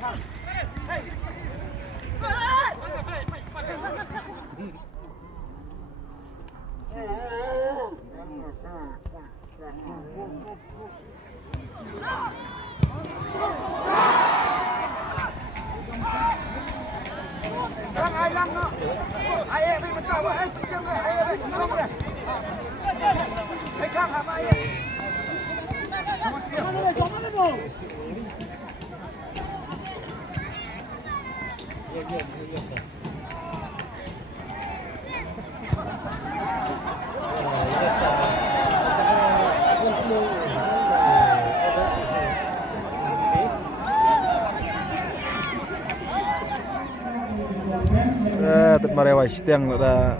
ai lăng nó ai em mình cao ai chưa người ai em không này ai khác hả ai em Tận mà đeo tiếng là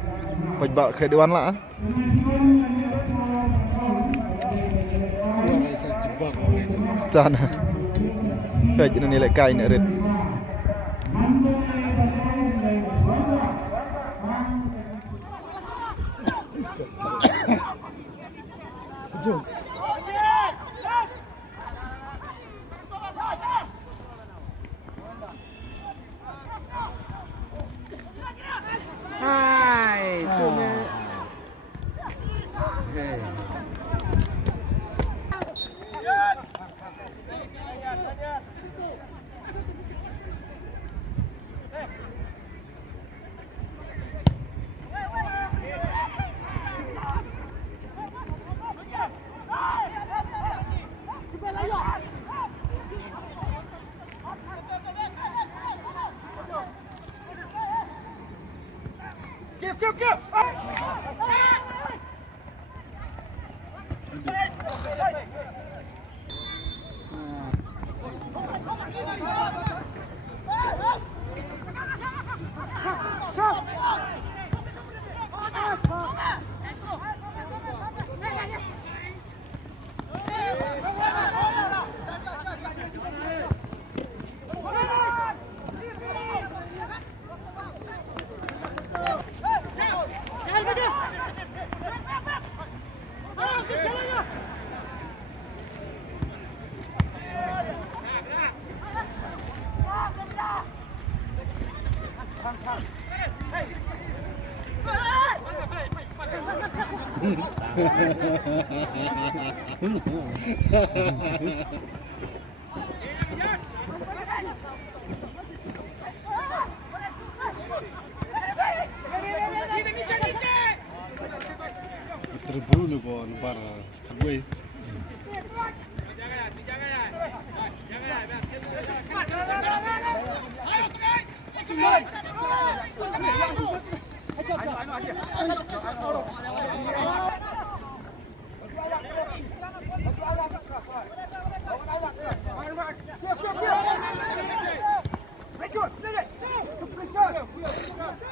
bạch bạo khởi đoán lạ. Sana. Kayak ini nilai kain red. Hai, tu me. Kêu. Terburu nih bon bar gue. Vem, Júnior! Vem, vem!